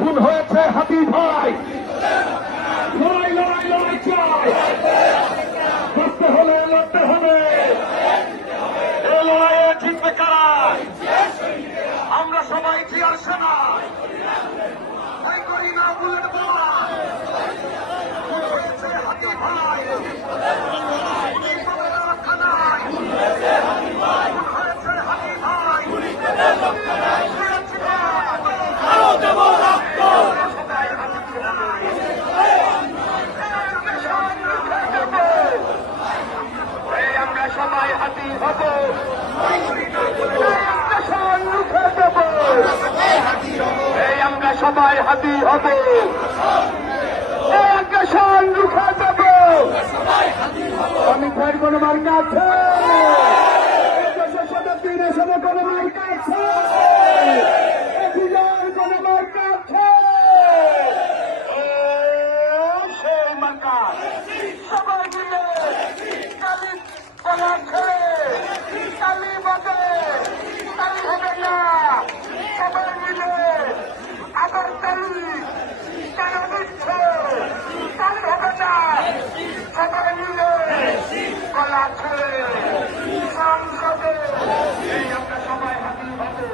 খুন হয়েছে হাবিব ভাই। লড়াই লড়াই লড়াই চাই, করতে হলে লড়তে হবে। এই লড়াইয়ে জিতবে কারা? আমরা সবাই জিয়ার সেনা, ভয় করি না বুলেট বোমা। খুন হয়েছে হাবিব ভাই, রক্ষা নাই। খুন হয়েছে হাবিব ভাই, আমরা সবাই হাতি হব, আমরা সবাই হাতি হব, আগ্রাসন রুখে দেব। আমি ভাইয়ের কোন মার্কা আছে? দিনের সাথে কোন মার্কা আছে? কোন মার্কা আছে? সেই মার্কা সবাই মিলে কালি বলা ছেড়ে কালি বাদে কালি হবে না। সবাই মিলে আবার কালি কেন দিচ্ছে? কালি হবে না। সবাই মিলে গলা ছেড়ে সংসদে আমরা সবাই হাতি হবো।